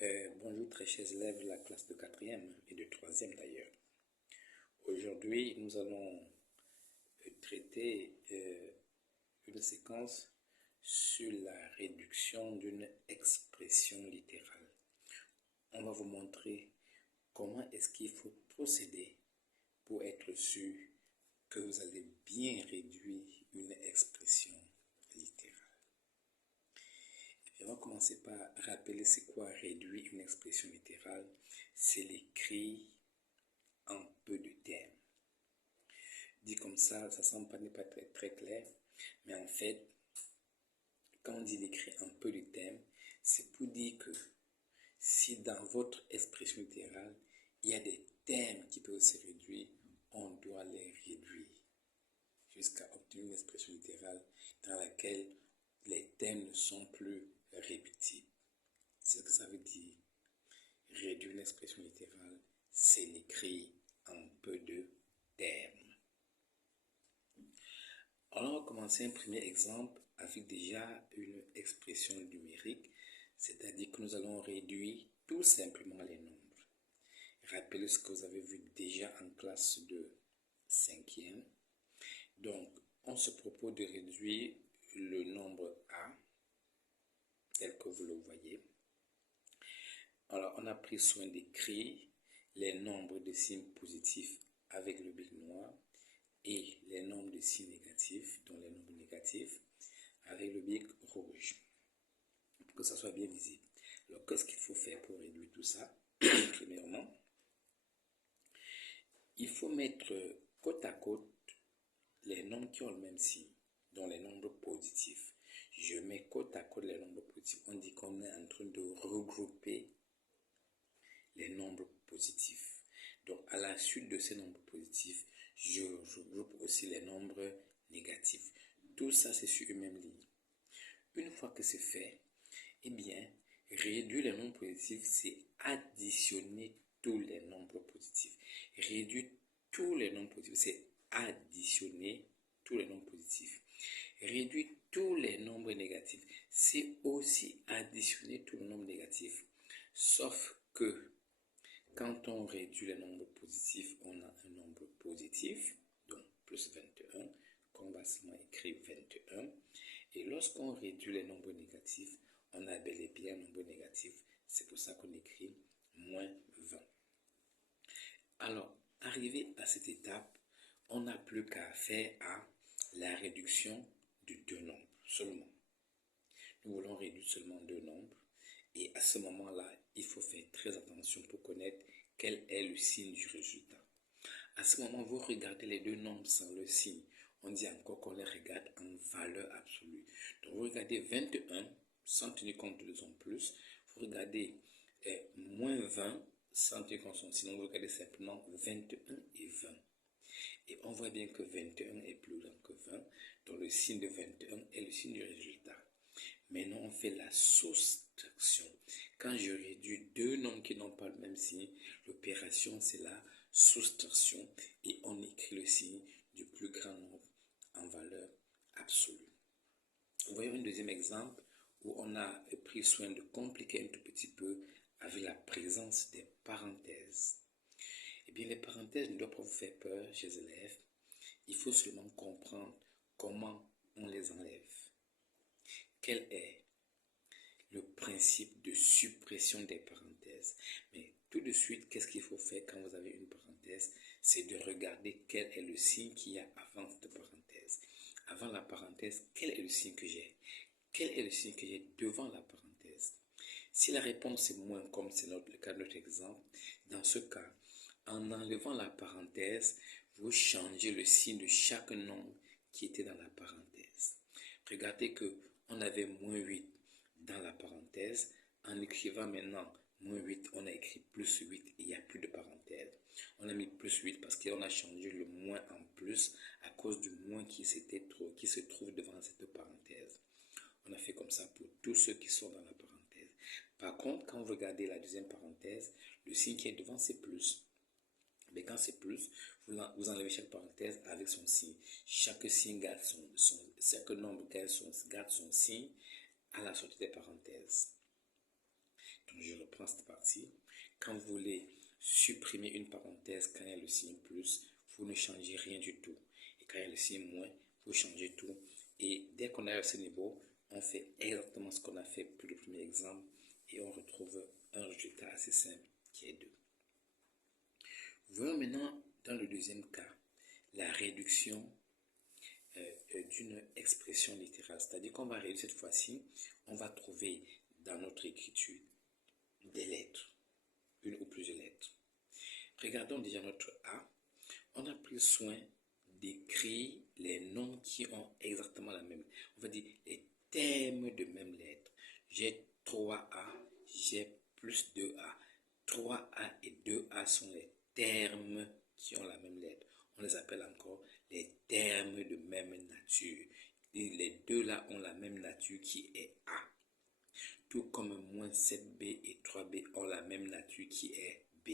Bonjour très chers élèves de la classe de 4e et de 3e d'ailleurs. Aujourd'hui, nous allons traiter une séquence sur la réduction d'une expression littérale. On va vous montrer comment est-ce qu'il faut procéder pour être sûr que vous allez bien réduire une expression littérale. On va commencer par rappeler c'est quoi réduire une expression littérale. C'est l'écrit en peu de termes. Dit comme ça semble n'est pas très clair, mais en fait, quand on dit l'écrit en peu de termes, c'est pour dire que si dans votre expression littérale, il y a des termes qui peuvent se réduire, on doit les réduire jusqu'à obtenir une expression littérale dans laquelle les termes ne sont plus répétibles. C'est ce que ça veut dire. Réduire une expression littérale, c'est l'écrit en peu de termes. Alors, on va commencer un premier exemple avec déjà une expression numérique, c'est-à-dire que nous allons réduire tout simplement les nombres. Rappelez ce que vous avez vu déjà en classe de 5e. Donc, on se propose de réduire le nombre A, tel que vous le voyez. Alors, on a pris soin d'écrire les nombres de signes positifs avec le bic noir et les nombres de signes négatifs, dont les nombres négatifs, avec le bic rouge, pour que ça soit bien visible. Alors, qu'est-ce qu'il faut faire pour réduire tout ça? Premièrement, il faut mettre côte à côte les nombres qui ont le même signe, dont les nombres positifs. Je mets côte à côte les nombres positifs. On dit qu'on est en train de regrouper les nombres positifs. Donc, à la suite de ces nombres positifs, je regroupe aussi les nombres négatifs. Tout ça, c'est sur une même ligne. Une fois que c'est fait, eh bien, réduire les nombres positifs, c'est additionner tous les nombres positifs. Réduire tous les nombres positifs, c'est additionner tous les nombres positifs. Réduire tous les nombres négatifs, c'est aussi additionner tous les nombres négatifs. Sauf que quand on réduit les nombres positifs, on a un nombre positif, donc plus 21, qu'on va seulement écrire 21. Et lorsqu'on réduit les nombres négatifs, on a bel et bien un nombre négatif. C'est pour ça qu'on écrit moins 20. Alors, arrivé à cette étape, on n'a plus qu'à faire à la réduction de deux nombres seulement. Nous voulons réduire seulement deux nombres. Et à ce moment-là, il faut faire très attention pour connaître quel est le signe du résultat. À ce moment, vous regardez les deux nombres sans le signe. On dit encore qu'on les regarde en valeur absolue. Donc, vous regardez 21 sans tenir compte de 2 en plus. Vous regardez moins 20 sans tenir compte de son signe. Vous regardez simplement 21 et 20. Et on voit bien que 21 est plus grand que 20. Donc, le signe de 21 est le signe du résultat. Maintenant, on fait la soustraction. Quand je réduis deux nombres qui n'ont pas le même signe, l'opération, c'est la soustraction et on écrit le signe du plus grand nombre en valeur absolue. Voyons un deuxième exemple où on a pris soin de compliquer un tout petit peu avec la présence des parenthèses. Eh bien, les parenthèses ne doivent pas vous faire peur, chers élèves. Il faut seulement comprendre comment on les enlève. Quel est le principe de suppression des parenthèses? Mais tout de suite, qu'est-ce qu'il faut faire quand vous avez une parenthèse? C'est de regarder quel est le signe qu'il y a avant cette parenthèse. Avant la parenthèse, quel est le signe que j'ai? Quel est le signe que j'ai devant la parenthèse? Si la réponse est moins, comme c'est le cas de notre exemple, dans ce cas, en enlevant la parenthèse, vous changez le signe de chaque nombre qui était dans la parenthèse. Regardez que on avait moins 8 dans la parenthèse. En écrivant maintenant moins 8, on a écrit plus 8 et il n'y a plus de parenthèse. On a mis plus 8 parce qu'on a changé le moins en plus à cause du moins qui se trouve devant cette parenthèse. On a fait comme ça pour tous ceux qui sont dans la parenthèse. Par contre, quand vous regardez la deuxième parenthèse, le signe qui est devant, c'est plus. Mais quand c'est plus, vous enlevez chaque parenthèse avec son signe. Chaque signe garde chaque nombre garde son signe à la sortie des parenthèses. Donc je reprends. prends cette partie. Quand vous voulez supprimer une parenthèse, quand il y a le signe plus, vous ne changez rien du tout. Et quand il y a le signe moins, vous changez tout. Et dès qu'on arrive à ce niveau, on fait exactement ce qu'on a fait pour le premier exemple et on retrouve un résultat assez simple qui est 2. Voyons maintenant dans le deuxième cas la réduction d'une expression littérale. C'est-à-dire qu'on va réduire cette fois-ci, on va trouver dans notre écriture des lettres, une ou plusieurs lettres. Regardons déjà notre A. On a pris soin d'écrire les noms qui ont exactement la même. On va dire les termes de même lettre. J'ai 3A, j'ai plus 2A. 3A et 2A sont les termes qui ont la même lettre. On les appelle encore les termes de même nature. Et les deux là ont la même nature qui est A. Tout comme moins 7B et 3B ont la même nature qui est B.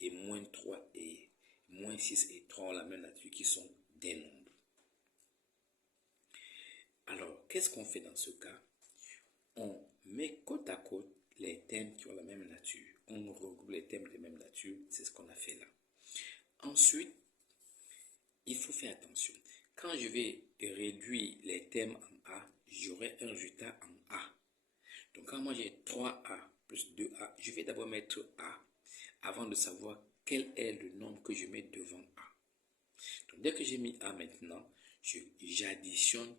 Et moins 3 et moins 6 et 3 ont la même nature qui sont des nombres. Alors, qu'est-ce qu'on fait dans ce cas? On met côte à côte les termes qui ont la même nature. On regroupe les termes de même nature. C'est ce qu'on a fait là. Ensuite, il faut faire attention. Quand je vais réduire les termes en A, j'aurai un résultat en A. Donc, quand moi j'ai 3A plus 2A, je vais d'abord mettre A avant de savoir quel est le nombre que je mets devant A. Donc, dès que j'ai mis A maintenant, j'additionne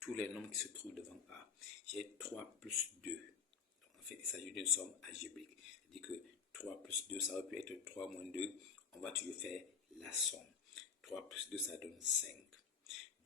tous les nombres qui se trouvent devant A. J'ai 3 plus 2. Donc, en fait, il s'agit d'une somme algébrique. C'est-à-dire que 3 plus 2, ça va peut être 3 moins 2. On va toujours faire la somme. 3 plus 2, ça donne 5.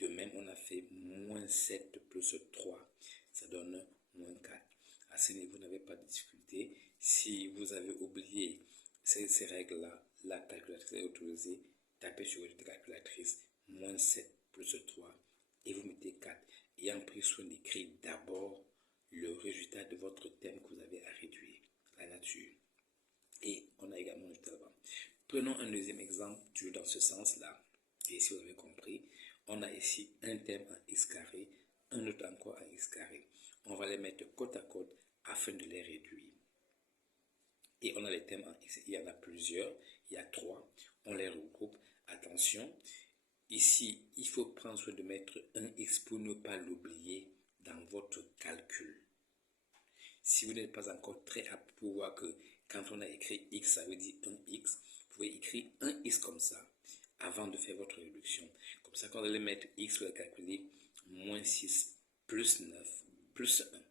De même, on a fait moins 7 plus 3. Ça donne moins 4. À ce niveau, vous n'avez pas de difficulté. Si vous avez oublié ces règles-là, la calculatrice est autorisée. Tapez sur votre calculatrice moins 7 plus 3 et vous mettez 4. Ayant pris soin d'écrire d'abord le résultat de votre thème que vous avez à réduire, la nature. Et on a également le résultat. Prenons un deuxième exemple, toujours dans ce sens-là. Et si vous avez compris, on a ici un thème en x carré, un autre encore en x carré. On va les mettre côte à côte afin de les réduire. Et on a les thèmes en x, il y en a plusieurs, il y a 3. On les regroupe. Attention, ici, il faut prendre soin de mettre un x pour ne pas l'oublier dans votre calcul. Si vous n'êtes pas encore très apte pour voir que quand on a écrit x, ça veut dire un x, vous pouvez écrire un x comme ça avant de faire votre réduction. Comme ça, quand vous allez mettre x, vous allez calculer moins 6 plus 9 plus 1.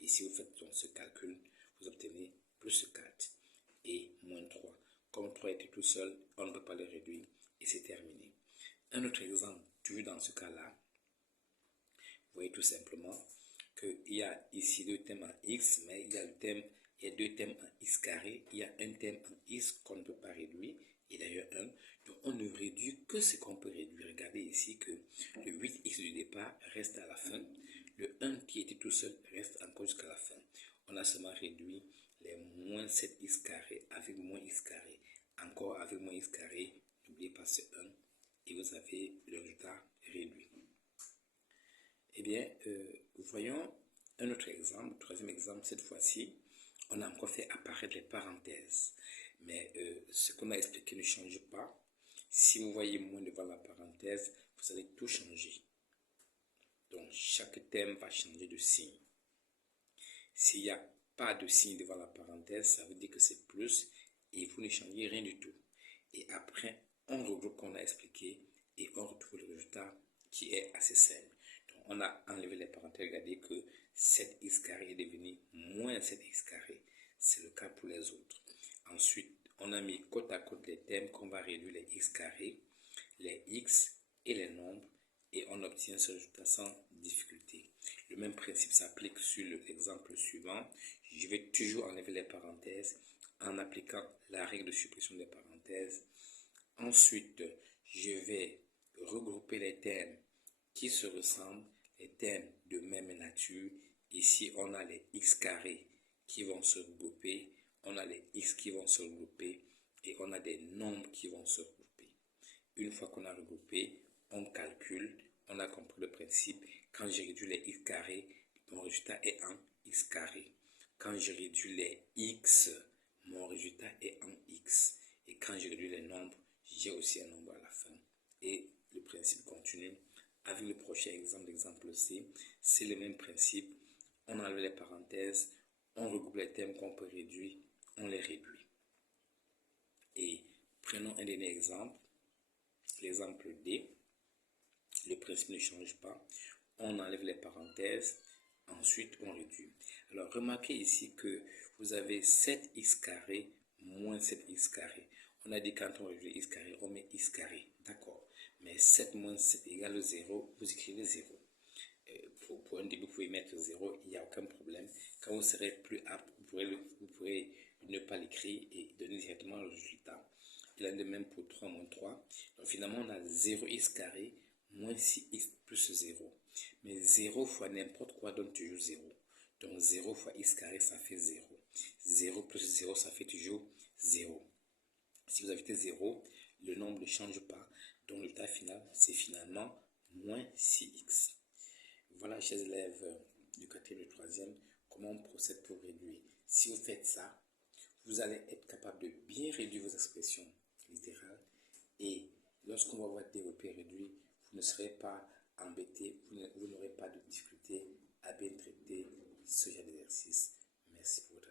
Et si vous faites donc ce calcul, vous obtenez plus 4 et moins 3. Comme 3 était tout seul, on ne peut pas les réduire et c'est terminé. Un autre exemple, toujours dans ce cas-là, vous voyez tout simplement qu'il y a ici deux thèmes en x, mais il y a deux thèmes en x carré, il y a un thème en x qu'on ne peut pas réduire, et d'ailleurs un, donc on ne réduit que ce qu'on peut réduire. Regardez ici que le 8x du départ reste à la fin, le 1 qui était tout seul reste encore jusqu'à la fin. On a seulement réduit les moins 7x carré avec moins x carré, encore avec moins x carré, n'oubliez pas ce 1, et vous avez le résultat réduit. Eh bien, voyons un autre exemple, troisième exemple, cette fois-ci, on a encore fait apparaître les parenthèses. Mais ce qu'on a expliqué ne change pas. Si vous voyez moins devant la parenthèse, vous allez tout changer. Donc, chaque thème va changer de signe. S'il n'y a pas de signe devant la parenthèse, ça veut dire que c'est plus et vous ne changez rien du tout. Et après, on regroupe qu'on a expliqué et on retrouve le résultat qui est assez simple. Donc, on a enlevé les parenthèses, regardez que 7x carré est devenu moins 7x carré. C'est le cas pour les autres. Ensuite, on a mis côte à côte les thèmes qu'on va réduire les x carrés, les x et les nombres et on obtient ce résultat sans difficulté. Le même principe s'applique sur l'exemple suivant. Je vais toujours enlever les parenthèses en appliquant la règle de suppression des parenthèses. Ensuite, je vais regrouper les thèmes qui se ressemblent, les thèmes de même nature. Ici, on a les x carrés qui vont se regrouper, on a les x qui vont se regrouper et on a des nombres qui vont se regrouper. Une fois qu'on a regroupé, on calcule, on a compris le principe. Quand j'ai réduit les x carrés, mon résultat est en x carré. Quand je réduis les x, mon résultat est en x. Et quand je réduis les nombres, j'ai aussi un nombre à la fin. Et le principe continue avec le prochain exemple, l'exemple C. C'est le même principe. On enlève les parenthèses, on regroupe les termes qu'on peut réduire, on les réduit. Et prenons un dernier exemple, l'exemple D. Le principe ne change pas. On enlève les parenthèses, ensuite on réduit. Alors remarquez ici que vous avez 7x carré moins 7x carré. On a dit quand on réduit x carré, on met x carré. D'accord. Mais 7 moins 7 égale 0, vous écrivez 0. Pour un début, vous pouvez mettre 0, il n'y a aucun problème. Quand vous serez plus apte, vous pourrez ne pas l'écrire et donner directement le résultat. Il en est de même pour 3 moins 3. Donc finalement, on a 0x carré moins 6x plus 0. Mais 0 fois n'importe quoi donne toujours 0. Donc 0 fois x carré, ça fait 0. 0 plus 0, ça fait toujours 0. Si vous ajoutez 0, le nombre ne change pas. Donc le résultat final, c'est finalement moins 6x. Voilà, chers élèves du 4e et du 3e, comment on procède pour réduire. Si vous faites ça, vous allez être capable de bien réduire vos expressions littérales. Et lorsqu'on va voir développer et réduire, vous ne serez pas embêté, vous n'aurez pas de difficulté à bien traiter ce genre d'exercice. Merci pour votre